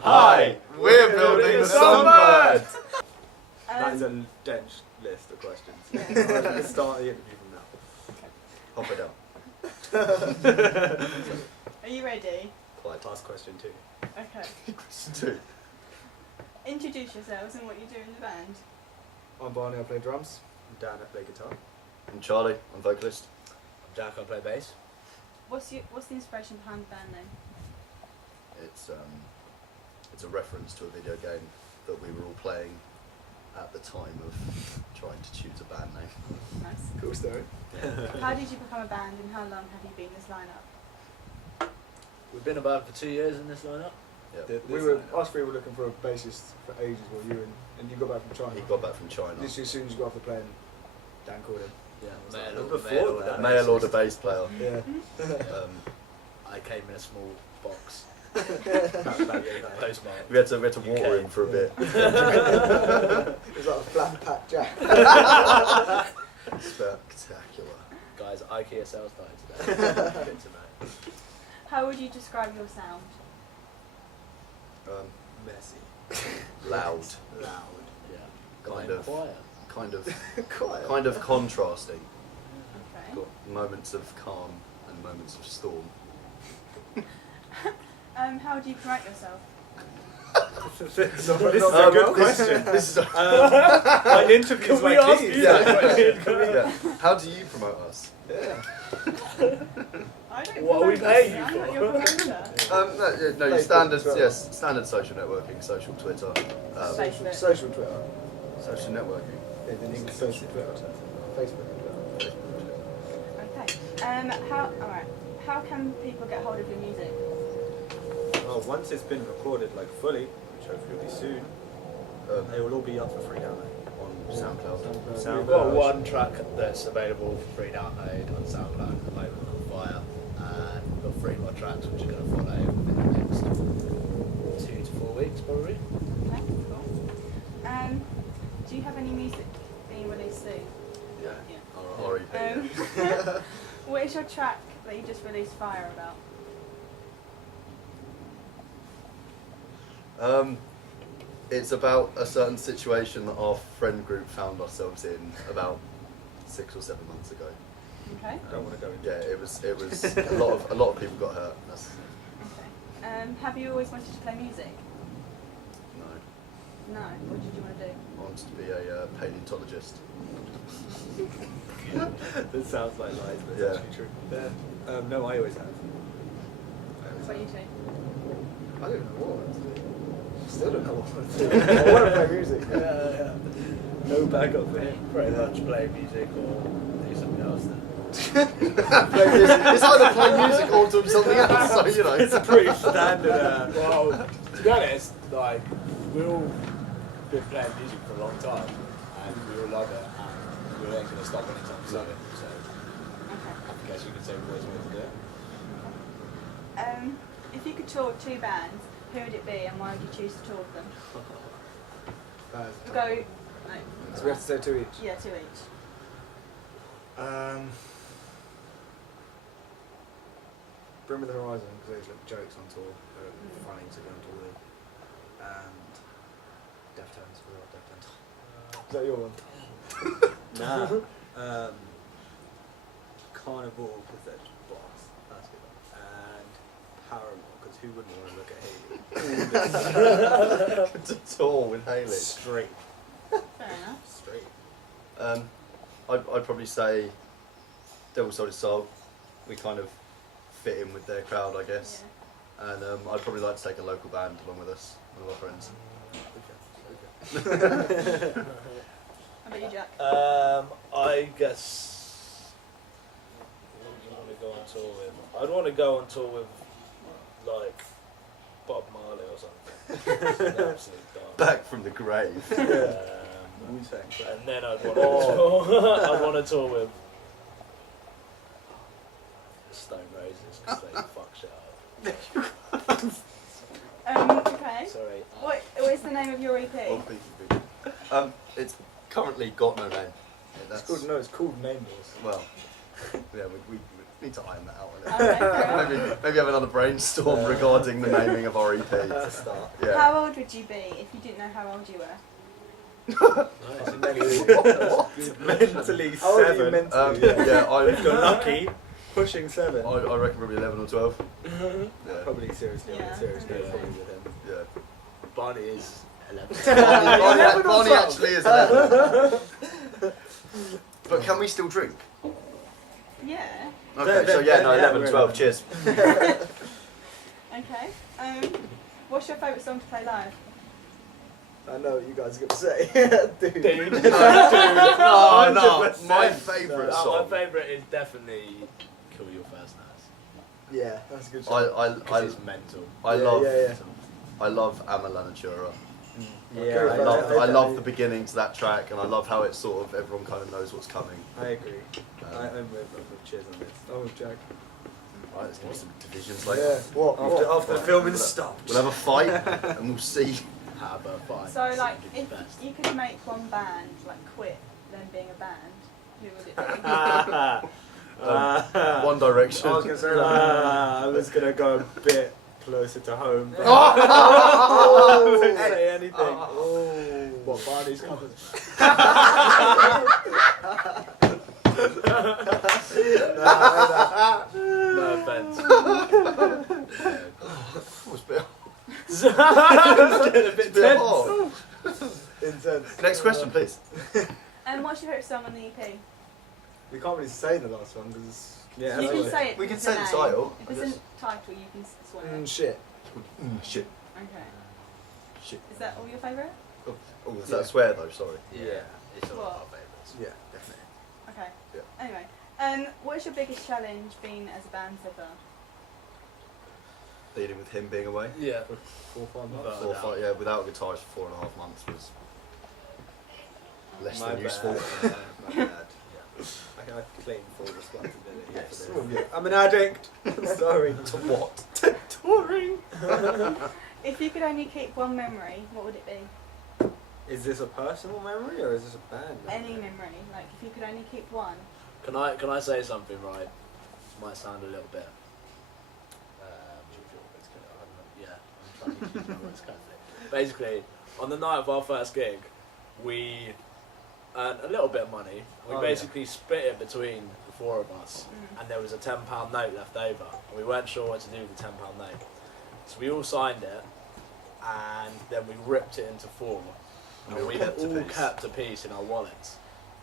Hi, we're Building The Songbird! That is a dense list of questions. Yeah. Let's start the interview from now. Hop it down. Are you ready? Quite. Last question two. Okay. Question two. Introduce yourselves and what you do in the band. I'm Barney, I play drums. Dan, I play guitar. I'm Charlie, I'm vocalist. I'm Jack, I play bass. What's the inspiration behind the band name? It's a reference to a video game that we were all playing at the time of trying to choose a band name. Nice. Cool story. How did you become a band and how long have you been in this lineup? We've been about for 2 years in this lineup. Yeah. Us three were looking for a bassist for ages while and you got back from China. He got back from China. Literally as soon as you got off the plane, Dan called him. Yeah, Mail order bass player. Yeah. I came in a small box. We had to water him for a bit. It was like a flat pack Jack. Spectacular. Guys, IKEA sales night today. Good to know. How would you describe your sound? Messy. Loud. Loud. Yeah. Kind And of. quiet. Kind of contrasting. Okay. Got moments of calm and moments of storm. How do you promote yourself? This is a good question. This is An interview's like these. yeah. How do you promote us? Yeah. I don't What are we promote paying you, you I'm for? not your promoter. No, Facebook, standard, Twitter. yes, standard social networking, social Twitter, Facebook. Social Twitter. social networking. Yeah, then English social Twitter. Facebook and Twitter. Okay. How can people get hold of your music? Well, once it's been recorded like fully, which hopefully will be soon, they will all be up for free download On SoundCloud. We've got one track that's available for free download on SoundCloud at the moment called Fire, and we've got 3 more tracks which are going to follow within the next 2 to 4 weeks probably. Okay, cool. Do you have any music being released soon? Yeah. Yeah. Or EP. What is your track that you just released Fire about? It's about a certain situation that our friend group found ourselves in about 6 or 7 months ago. Okay. Don't want to go into Yeah, it was a lot of people got hurt. That's, Okay. Have you always wanted to play music? no, No. What did you want to do? I wanted to be a paleontologist. This sounds like lies, but it's Yeah. actually true. No, I always have. What about you two? I don't know what I want to do. Still don't know what I want to do. I want to play music. Yeah. No backup for him. Pretty much play music or do something else then. It's either play music or do something else. So you know, It's a pretty standard. Well, to be honest, like, we've all been playing music for a long time and we all love it and we ain't going to stop anytime soon. So Okay. I guess you could say we always wanted to do it. If you could tour with 2 bands, who would it be and why would you choose to tour with them? Go. No. So we have to say 2 each. Yeah, 2 each. Bring Me the Horizon, because they look jokes on tour. They're funny to go on tour with. And Deftones, we love Deftones. Is that your one? Nah. Carnival because they're just boss. That's good. And Paramore because who wouldn't want to look at Hayley? to tour with Hayley. Straight. Fair enough. Straight. I'd probably say Devil Sold His Soul. We kind of fit in with their crowd, I guess. Yeah. And I'd probably like to take a local band along with us, one of our friends. How about you, Jack? I guess. Who do you want to go on tour with? I'd want to go on tour with, like, Bob Marley or something. Absolute dog. Back from the grave. And then I'd want to tour. I'd want to tour with Stone Roses because they fuck shit up. Okay. Sorry. What is the name of your EP? It's currently got no name. It's called Nameless. Well, yeah, need to iron that out a Okay, little. fair enough. maybe have another brainstorm regarding the naming of our EP. To start. Yeah. How old would you be if you didn't know how old you were? Nice. Mentally How old are you 7. mentally? If you're I lucky, pushing 7. reckon probably 11 or 12. Yeah. Probably seriously, Yeah. seriously, Yeah. probably with him. Yeah. Barney is 11. Bonnie actually is 11. But can we still drink? Yeah. Okay, so yeah, no, yeah, 11, we're 12, 11. cheers. Okay. What's your favourite song to play live? I know what you guys are going to say. Dude. Dude. No, no, 100%. my favourite My song. favourite is definitely Kill Your First Nurse. Yeah, that's a good I, song. I, Because it's mental. I Yeah, love, yeah, yeah. I love Ama La Natura. Yeah, I love the beginning to that track, and I love how it's sort of everyone kind of knows what's coming. I agree. Um, I'm with Cheers on this. Oh, Jack. Right, there's gonna be some divisions later. Yeah, what? After the filming stopped. We'll have a fight, and we'll see. How about five? So, like, Sing if it best. you could make one band, like, quit them being a band, who would it be? One Direction. I was going to say that. I was gonna go a bit closer to home. But Oh! I didn't say anything. Oh. What, Barney's covers? No offence. It's a bit, It's getting a bit it's a bit tense. hot. Intense. Next question, please. What's your favourite song on the EP? We can't really say the last one because Yeah, You that's can right. say it. We if can it's say a the name. title, If I it's guess. a title, you can swear it. shit. Shit. Okay. Shit. Is that all your favourite? Oh, is that a swear though? Sorry. Yeah, it's all What? our favourites. Yeah, definitely. Okay. Yeah. Anyway, what is your biggest challenge been as a band so far? Dealing with him being away. Yeah. 4 or 5 months. But- 4 or 5, yeah, without a guitarist for 4.5 months was less My than bad. useful. My bad. I claim full responsibility Yes. for this. I'm an addict. Sorry. To what? Touring. If you could only keep one memory, what would it be? Is this a personal memory or is this a band memory? Any memory. Like, if you could only keep one. Can I say something, right? Might sound a little bit. Yeah, I'm trying to keep my words carefully. Basically, on the night of our first gig, we earned a little bit of money. We Oh, basically split it between the 4 of us, Mm. and there was a £10 note left over. And we weren't sure what to do with the £10 note, so we all signed it, and then we ripped it into 4. And And we we all kept a all piece. kept a piece in our wallets.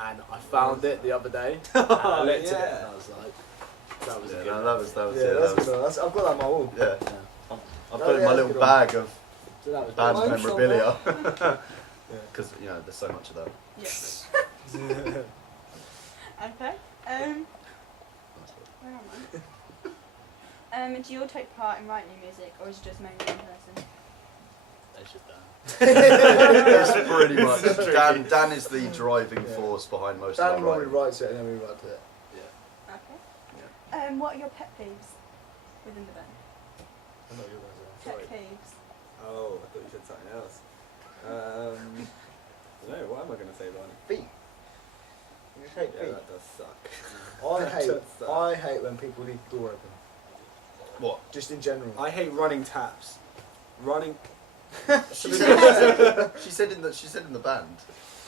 And I found it the other day, and I looked at it, and I was like, that was a Yeah, good no, one. that was Yeah, yeah, that's that was, good. I've got that on my wall. yeah. Yeah. I've Oh, put it in yeah, my that's little a good one. bag of So that was band Mine's memorabilia. Yeah. Because, you know, there's so much of that. Yes. Okay. Where am I? Do you all take part in writing music, or is it just mainly one person? They should done. It's pretty much. Tricky. Dan is the driving Yeah. force behind most Dan of our normally writing. writes it and then we write to it. Okay. What are your pet peeves within the band? I know you guys are. Pet peeves. Oh, I thought you said something else. No, what am I going to say, Barney? Feet. You hate Yeah, feet. that does suck. I hate when people leave the door open. What? Just in general. I hate running taps. Running. She said in the band.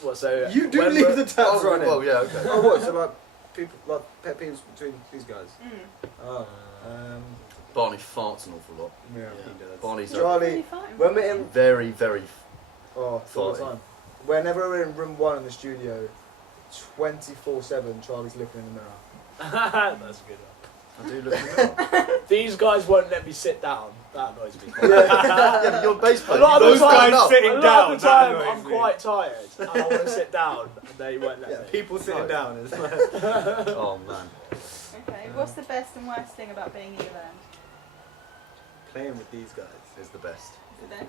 What, so You do when leave we're- the taps Oh, running. well, yeah, okay. Oh, what? So like people like pet peeves between these guys. Mm. Oh, Barney farts an awful lot. yeah. He does. Barney's Charlie, when we're in, very, very. all the Farting. time. Whenever we're in room 1 in the studio, 24/7, Charlie's looking in the mirror. That's a good one. I do look at the These guys won't let me sit down. That annoys me. Yeah, but you're a bass A player. lot You of the don't stand time, up. sitting a lot down, of the that time annoys I'm me. quite tired and I want to sit down and they won't let Yeah, me. people sitting No. down is like. Oh man. Okay. What's the best and worst thing about being in the band? Playing with these guys. Is the best. The best.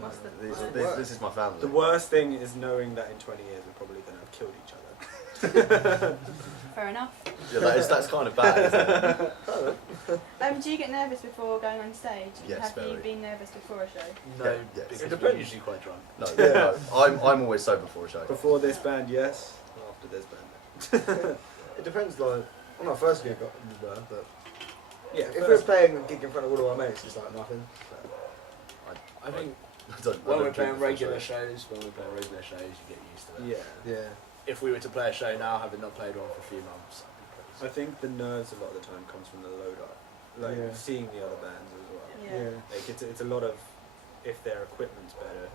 What's the This is my family. The worst thing is knowing that in 20 years we're probably going to have killed each other. Fair enough. Yeah, that's kind of bad, isn't it? Do you get nervous before going on stage? Yes, Have you very. been nervous before a show? No, Yeah, yes. because It we're depends. usually quite drunk. No, no. I'm always sober before a show. Before this band, yes. After this band, It depends, like, Well, not first gig we were, but Yeah, if we were playing a gig in front of all of our mates, it's like nothing. I think I don't when we're drink playing before regular shows. shows, you get used to it. yeah. Yeah. If we were to play a show now, having not played one for a few months, I'd be I crazy. think the nerves a lot of the time comes from the load up, like Yeah. seeing the other bands as well. Yeah. Like it's a lot of if their equipment's better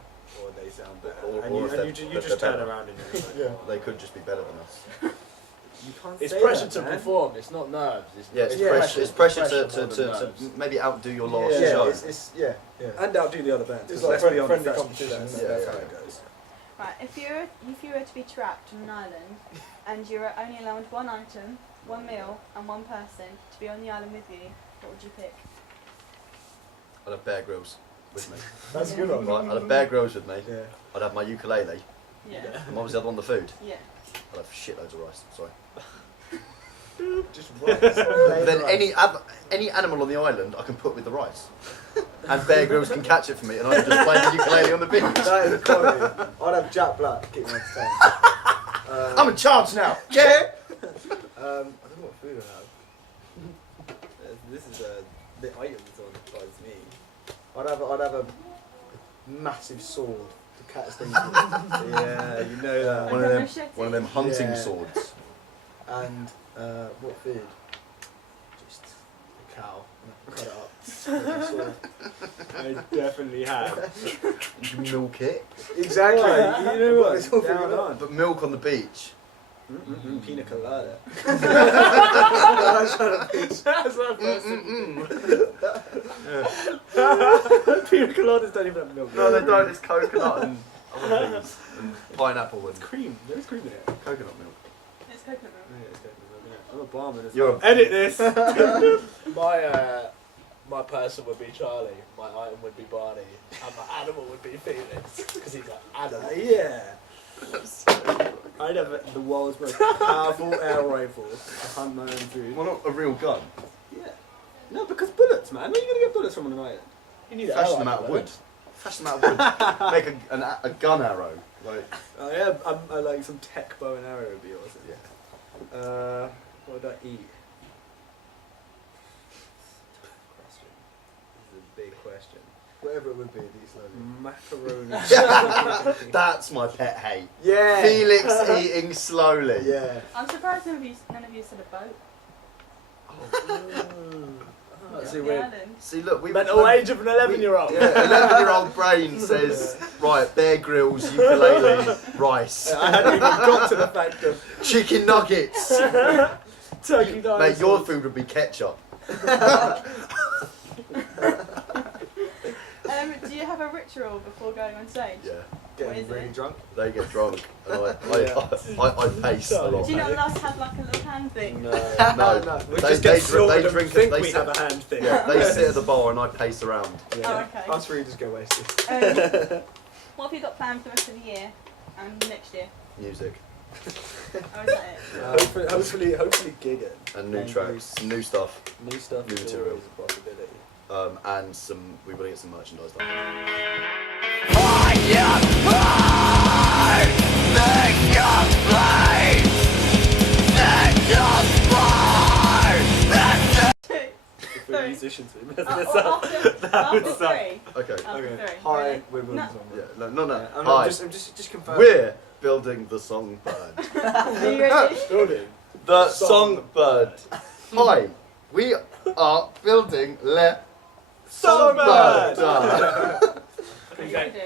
or they sound better, Or and if they're- you if just they're turn better. around and you're like, Yeah. They could just be better than us. you can't It's say pressure that, to man. perform. It's not nerves. Yeah, it's pressure to maybe outdo your last Yeah, show. it's yeah. And outdo the other bands. It's 'cause like let's be honest, friendly that's- competition, That's, isn't it? that's Yeah, how yeah. it goes. Right, if you were to be trapped on an island and you were only allowed one item, one meal, and one person to be on the island with you, what would you pick? I'd have Bear Grylls with me. That's a good one. Right, I'd have Bear Grylls with me. Yeah. I'd have my ukulele. Yeah. And what was the other one? The food. Yeah. I'd have shitloads of rice. Sorry. Just rice. But then any animal on the island I can put with the rice, and Bear Grylls can catch it for me, and I can just play the ukulele on the beach. That is quality. I'd have Jack Black to keep me entertained. I'm in charge now. Yeah. I don't know what food I have. This is the items on besides me. I'd have a massive sword to catch things with. Yeah, you know that. One Like of a them. machete? One of them hunting Yeah. swords. And what food? Just a cow. Cut it up. Make a sword. I definitely have. You can milk it, Exactly. You know what? It's all Down figured out. on. but milk on the beach. Pina colada. That's trying to pitch. That's my first Pina coladas don't even have milk. No, they don't. It's coconut and other things, and pineapple and Cream. There's cream in it. coconut milk. It's coconut milk. Yeah, it's coconut milk, yeah. I'm a barman as You're well. Edit this! My person would be Charlie, my item would be Barney, and my animal would be Felix, because he's an animal. Yeah. I'd have the world's most powerful air rifle to hunt my own food. Well, not a real gun. Yeah. No, because bullets, man. Where are you going to get bullets from on an island? You need Fashion them out of wood. Fashion them out of wood. Make a gun arrow. Like Oh yeah, I like some tech bow and arrow would be awesome. yeah. What would I eat? Question. This is a big question. Whatever it would be, these slowly. Macaroni. That's my pet hate. Yeah. Felix eating slowly. Yeah. I'm surprised none of you said a boat. See, The we're island. See, look, we mental age of an 11-year-old. Yeah, 11-year-old brain says, right, Bear Grylls, ukulele, rice, I hadn't even got to the fact of chicken nuggets. Turkey dinosaurs. Mate, your food would be ketchup. Do you have a ritual before going on stage? Yeah, What Getting is really it? drunk. they get drunk, and I pace a So- lot. Do you not last have like a little hand thing? No, we they, just they, get slaughtered they and drink. think They we sit, have a hand thing. yeah, they sit at the bar and I pace around. Yeah. Oh, okay. Us three just go wasted. What have you got planned for the rest of the year and next year? Music Oh, is that it? Hopefully gigging. and new And tracks, new stuff, New stuff New is material. always a possibility. and some. We want to get some merchandise done. If we're Sorry. musicians, we mess Oh, this oh, up. after would suck. three. Okay. After Okay. three. Hi, Ready? we're building No. the songbird. Yeah. No. I'm Hi. just confirm. We're building the songbird. Are you ready? Building. The songbird. Hi. We are building le Songbird. songbird. Are you ready?